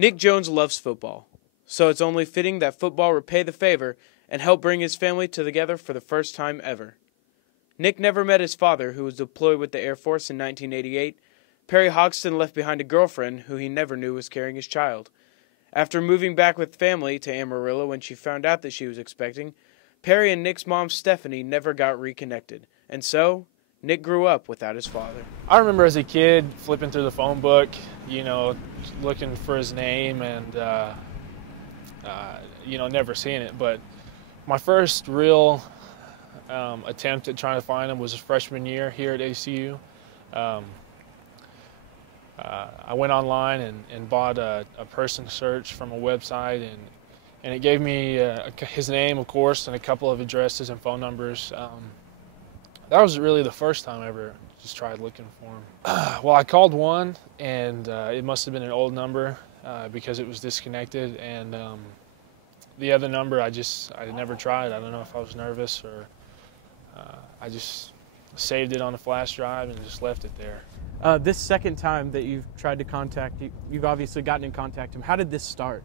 Nick Jones loves football, so it's only fitting that football repay the favor and help bring his family together for the first time ever. Nick never met his father, who was deployed with the Air Force in 1988. Perry Hogston left behind a girlfriend who he never knew was carrying his child. After moving back with family to Amarillo when she found out that she was expecting, Perry and Nick's mom, Stephanie, never got reconnected, and so Nick grew up without his father. I remember as a kid flipping through the phone book, looking for his name and, never seeing it. But my first real attempt at trying to find him was his freshman year here at ACU. I went online and bought a person search from a website, and it gave me his name, of course, and a couple of addresses and phone numbers. That was really the first time I ever just tried looking for him. Well, I called one, and it must have been an old number because it was disconnected, and the other number I never tried. I don't know if I was nervous or I just saved it on a flash drive and just left it there. This second time that you've tried to contact, you've obviously gotten in contact with him. How did this start?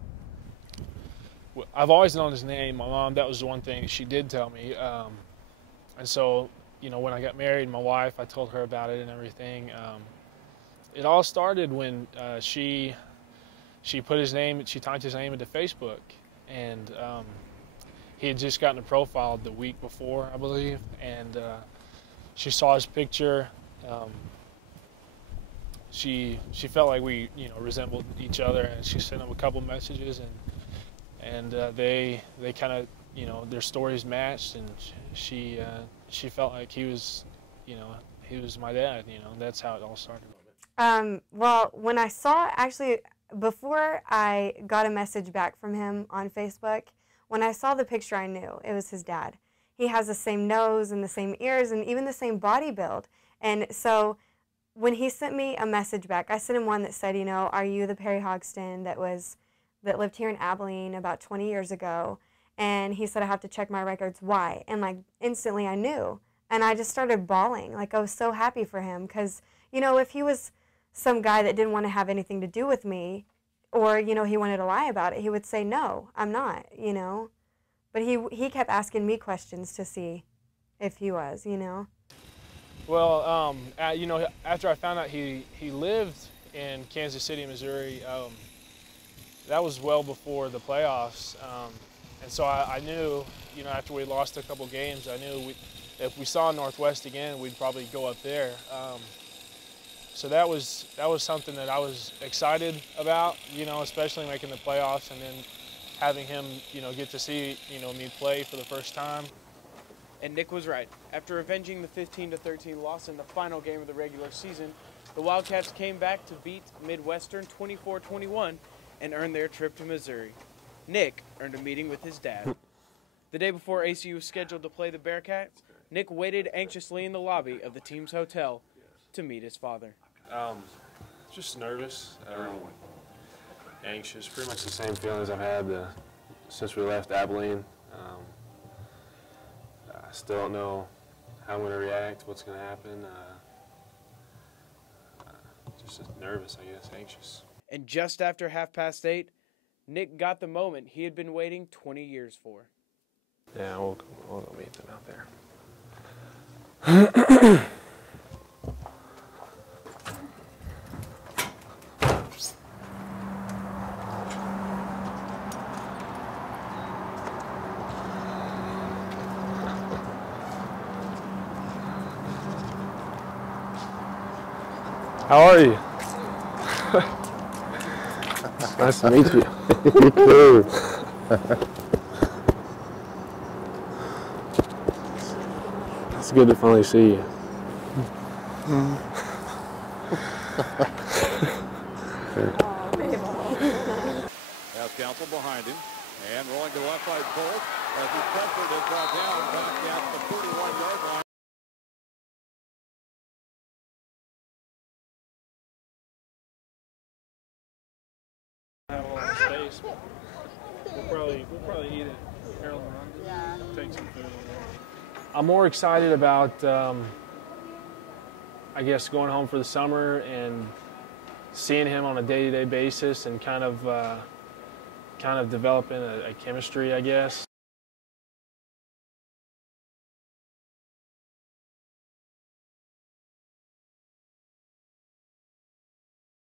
Well, I've always known his name. My mom, that was the one thing she did tell me. And so, when I got married, my wife, I told her about it and everything. It all started when she put his name, she typed his name into Facebook, and he had just gotten a profile the week before, I believe, and she saw his picture. She felt like we, resembled each other, and she sent him a couple messages, and they kind of, their stories matched, and she felt like he was my dad. That's how it all started. Well, when I saw, actually, before I got a message back from him on Facebook, when I saw the picture, I knew it was his dad. He has the same nose and the same ears and even the same body build. And so when he sent me a message back, I sent him one that said, are you the Perry Hogston that lived here in Abilene about 20 years ago? And he said, I have to check my records. Why? And instantly I knew. And I just started bawling. I was so happy for him because, if he was some guy that didn't want to have anything to do with me or, he wanted to lie about it, he would say, no, I'm not, But he kept asking me questions to see if he was, Well, after I found out he lived in Kansas City, Missouri, that was well before the playoffs. And so I knew, after we lost a couple games, I knew if we saw Northwest again, we'd probably go up there. So that was something that I was excited about, especially making the playoffs and then having him, get to see, me play for the first time. And Nick was right. After avenging the 15-13 loss in the final game of the regular season, the Wildcats came back to beat Midwestern 24-21 and earn their trip to Missouri. Nick earned a meeting with his dad. The day before ACU was scheduled to play the Bearcats, Nick waited anxiously in the lobby of the team's hotel to meet his father. Just nervous, anxious, pretty much the same feelings I've had since we left Abilene. I still don't know how I'm going to react, what's going to happen. Just nervous, I guess, anxious. And just after 8:30, Nick got the moment he had been waiting 20 years for. Yeah, we'll go meet them out there. How are you? Nice to meet you. You too. It's good to finally see you. Has Council behind him and rolling to left side Bolt as he pressured it down back at the 41-yard line. Have a lot of space. We'll probably eat it. Carolyn, take some food. I'm more excited about, I guess, going home for the summer and seeing him on a day-to-day basis and kind of developing a chemistry, I guess.